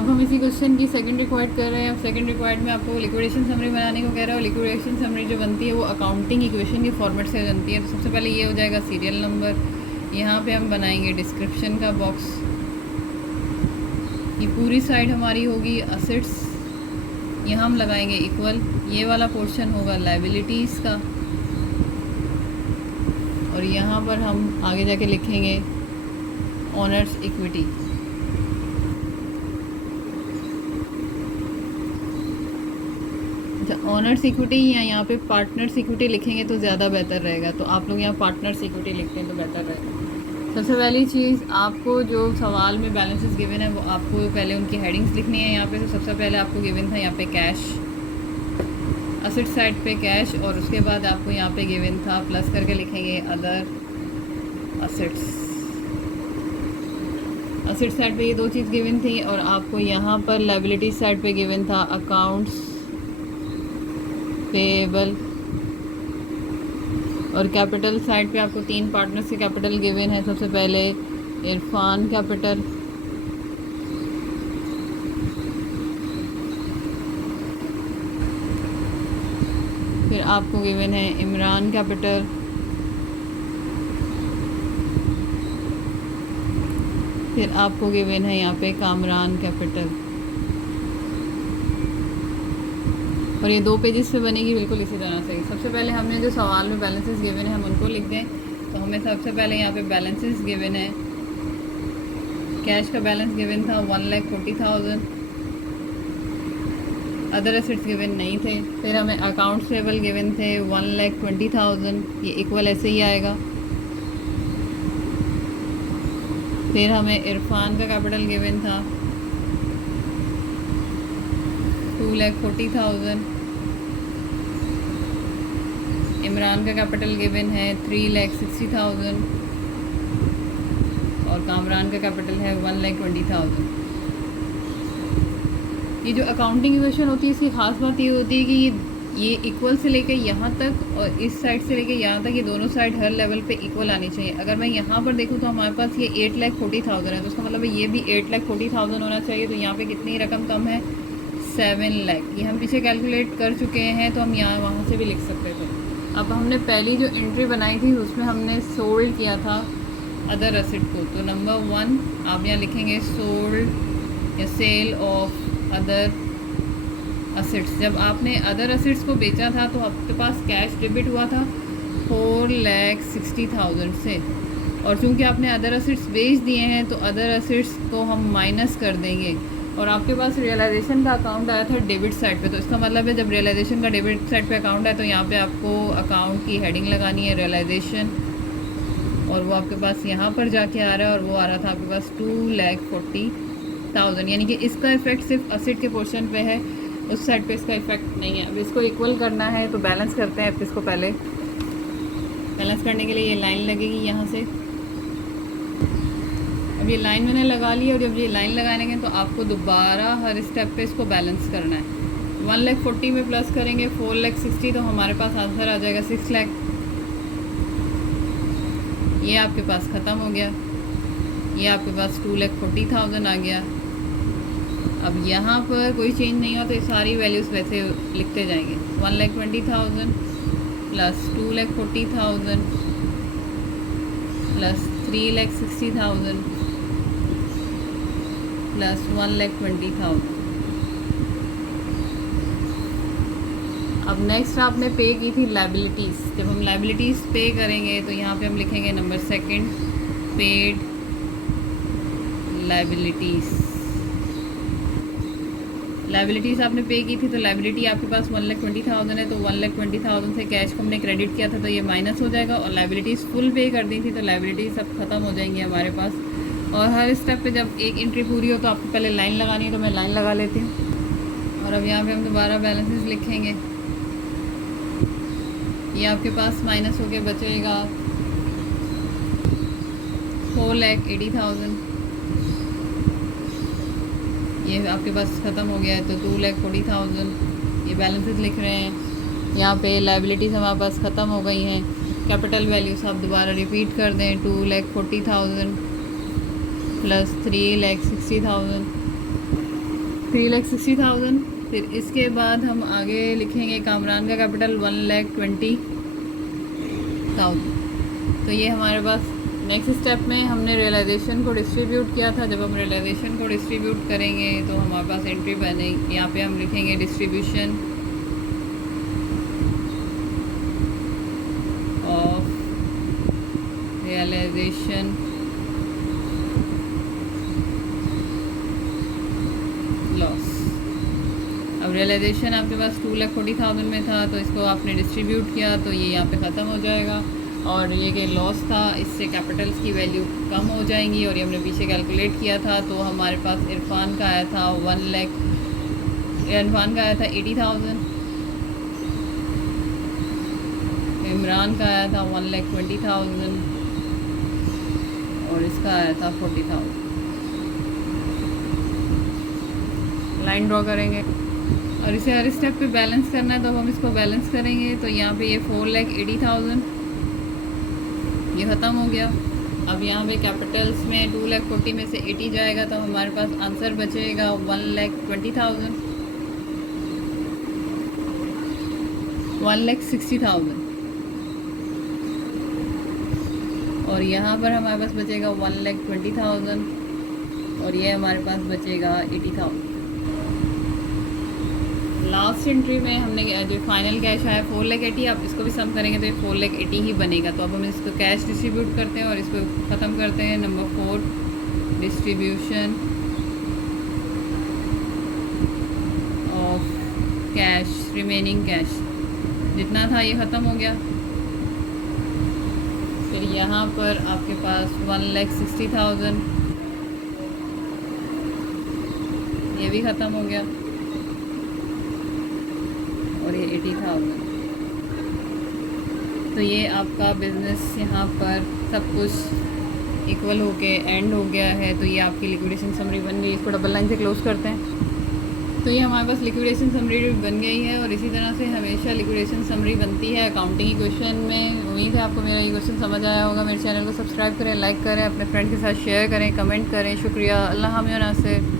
अब हम इसी क्वेश्चन की सेकंड रिक्वायर्ड कर रहे हैं। अब सेकंड रिक्वायर्ड में आपको लिक्विडेशन समरी बनाने को कह रहा है, और लिक्विडेशन समरी जो बनती है वो अकाउंटिंग इक्वेशन के फॉर्मेट से बनती है। तो सबसे पहले ये हो जाएगा सीरियल नंबर, यहाँ पे हम बनाएंगे डिस्क्रिप्शन का बॉक्स, ये पूरी साइड हमारी होगी असेट्स, यहाँ हम लगाएंगे इक्वल, ये वाला पोर्शन होगा लायबिलिटीज़ का, और यहाँ पर हम आगे जाके लिखेंगे ऑनर्स इक्विटी। ऑनर्स इक्विटी या यहाँ पे पार्टनर्स इक्विटी लिखेंगे तो ज़्यादा बेहतर रहेगा, तो आप लोग यहाँ पार्टनर्स इक्विटी लिखते हैं तो बेहतर रहेगा। सबसे पहली चीज़, आपको जो सवाल में बैलेंसेस गिवन है वो आपको पहले उनकी हेडिंग्स लिखनी है यहाँ पे। तो सबसे पहले आपको गिवन था यहाँ पे कैश, असेट साइड पे कैश, और उसके बाद आपको यहाँ पे गिवन था प्लस करके लिखेंगे अदर असेट्स। असेट साइड पे ये दो चीज़ गिवन थी, और आपको यहाँ पर लायबिलिटी साइड पे गिवन था अकाउंट्स पेएबल, और कैपिटल साइड पे आपको 3 पार्टनर्स के कैपिटल गिवन है। सबसे पहले इरफान कैपिटल, फिर आपको गिवन है इमरान कैपिटल, फिर आपको गिवन है यहाँ पे कामरान कैपिटल। और ये 2 पेजेस पे बनेगी बिल्कुल इसी तरह से। सबसे पहले हमने जो सवाल में बैलेंसेस गिवन है हम उनको लिख दें। तो हमें सबसे पहले यहाँ पे बैलेंसेस गिवन है, कैश का बैलेंस गिवन था 1,40,000, अदर एसेट्स गिवन नहीं थे। फिर हमें अकाउंट्स पेबल गिवन थे 1,20,000, ये इक्वल ऐसे ही आएगा। फिर हमें इरफान का कैपिटल गिवन था 2,40,000, इमरान का कैपिटल गिवन है 3,60,000, और कामरान का कैपिटल है 1,20,000। ये जो अकाउंटिंग इक्वेशन होती है इसकी ख़ास बात ये होती है कि ये इक्वल से लेकर यहाँ तक और इस साइड से लेकर यहाँ तक, ये दोनों साइड हर लेवल पे इक्वल आनी चाहिए। अगर मैं यहाँ पर देखूँ तो हमारे पास ये 8,40,000 है, तो उसका मतलब है ये भी 8,40,000 होना चाहिए। तो यहाँ पे कितनी रकम कम है, 7 लाख। ये हम पीछे कैलकुलेट कर चुके हैं, तो हम यहाँ वहाँ से भी लिख सकते थे। अब हमने पहली जो एंट्री बनाई थी उसमें हमने सोल्ड किया था अदर असेट को। तो नंबर 1 आप यहाँ लिखेंगे सोल्ड या सेल ऑफ अदर असेट्स। जब आपने अदर असेट्स को बेचा था तो आपके पास कैश डेबिट हुआ था 4,60,000 से, और चूँकि आपने अदर असेट्स बेच दिए हैं तो अदर असेट्स को हम माइनस कर देंगे, और आपके पास रियलाइजेशन का अकाउंट आया था डेबिट साइड पे। तो इसका मतलब है जब रियलाइजेशन का डेबिट साइड पे अकाउंट है तो यहाँ पे आपको अकाउंट की हेडिंग लगानी है रियलाइजेशन, और वो आपके पास यहाँ पर जाके आ रहा है, और वो आ रहा था आपके पास 2,40,000। यानी कि इसका इफेक्ट सिर्फ असेट के पोर्शन पे है, उस साइड पे इसका इफेक्ट नहीं है। अब इसको इक्वल करना है तो बैलेंस करते हैं। अब इसको पहले बैलेंस करने के लिए ये लाइन लगेगी यहाँ से। अब ये लाइन मैंने लगा ली, और जब ये लाइन लगाएंगे तो आपको दोबारा हर स्टेप पे इसको बैलेंस करना है। 1,40,000 में प्लस करेंगे 4,60,000, तो हमारे पास आंसर आ जाएगा 6 लाख। ये आपके पास ख़त्म हो गया, ये आपके पास 2,40,000 आ गया। अब यहाँ पर कोई चेंज नहीं हुआ तो ये सारी वैल्यूज़ वैसे लिखते जाएंगे। 1,20,000 प्लस 2,40,000 प्लस 3,60,000 प्लस 1,20,000। अब नेक्स्ट आपने पे की थी लायबिलिटीज़। जब हम लायबिलिटीज़ पे करेंगे तो यहाँ पे हम लिखेंगे नंबर 2 पेड लायबिलिटीज़। लायबिलिटीज़ आपने पे की थी तो लायबिलिटी आपके पास 1,20,000 है, तो 1,20,000 से कैश को हमने क्रेडिट किया था तो ये माइनस हो जाएगा, और लायबिलिटीज़ फुल पे कर दी थी तो लायबिलिटीज़ सब ख़त्म हो जाएंगी हमारे पास। और हर स्टेप पे जब एक एंट्री पूरी हो तो आपको पहले लाइन लगानी है, तो मैं लाइन लगा लेती हूँ। और अब यहाँ पे हम दोबारा बैलेंसेस लिखेंगे। ये आपके पास माइनस होके बचेगा 4,80,000। ये आपके पास ख़त्म हो गया है तो 2,40,000। ये बैलेंसेस लिख रहे हैं। यहाँ पे लायबिलिटीज़ हमारे पास ख़त्म हो गई हैं। कैपिटल वैल्यूज आप दोबारा रिपीट कर दें, 2,40,000 प्लस 3,60,000 3,60,000। फिर इसके बाद हम आगे लिखेंगे कामरान का कैपिटल 1,20,000। तो ये हमारे पास नेक्स्ट स्टेप में हमने रियलाइजेशन को डिस्ट्रीब्यूट किया था। जब हम रियलाइजेशन को डिस्ट्रीब्यूट करेंगे तो हमारे पास एंट्री बनेगी। यहाँ पे हम लिखेंगे डिस्ट्रीब्यूशन ऑफ रियलाइजेशन लॉस। अब रियलाइजेशन आपके पास 2,40,000 में था, तो इसको आपने डिस्ट्रीब्यूट किया तो ये यहाँ पे ख़त्म हो जाएगा। और ये कि लॉस था, इससे कैपिटल्स की वैल्यू कम हो जाएंगी। और ये हमने पीछे कैलकुलेट किया था, तो हमारे पास इरफान का आया था 80,000, इमरान का आया था 1,20,000 और इसका आया था 40,000। लाइन ड्रॉ करेंगे और इसे हर स्टेप पे बैलेंस करना है, तो हम इसको बैलेंस करेंगे। तो यहाँ पे ये 4,80,000 ये ख़त्म हो गया। अब यहाँ पे कैपिटल्स में 2,40,000 में से 80 जाएगा, तो हमारे पास आंसर बचेगा 1,20,000, 1,60,000। और यहाँ पर हमारे पास बचेगा 1,20,000 और ये हमारे पास बचेगा 80,000। लास्ट एंट्री में हमने जो फाइनल कैश आया 4,80,000, आप इसको भी सम करेंगे तो ये 4,80,000 ही बनेगा। तो अब हम इसको कैश डिस्ट्रीब्यूट करते हैं और इसको ख़त्म करते हैं। Number 4 distribution of cash, remaining cash जितना था ये ख़त्म हो गया। फिर यहाँ पर आपके पास 1,60,000 ये भी ख़त्म हो गया और ये 80,000। तो ये आपका बिज़नेस यहाँ पर सब कुछ इक्वल होके एंड हो गया है। तो ये आपकी लिक्विडेशन समरी बन गई। इसको डबल लाइन से क्लोज करते हैं। तो ये हमारे पास लिक्विडेशन समरी बन गई है और इसी तरह से हमेशा लिक्विडेशन समरी बनती है अकाउंटिंग इक्वेशन में। उम्मीद है आपको मेरा ये क्वेश्चन समझ आया होगा। मेरे चैनल को सब्सक्राइब करें, लाइक करें, अपने फ्रेंड के साथ शेयर करें, कमेंट करें। शुक्रिया। अल्लाह हामिद नासिर।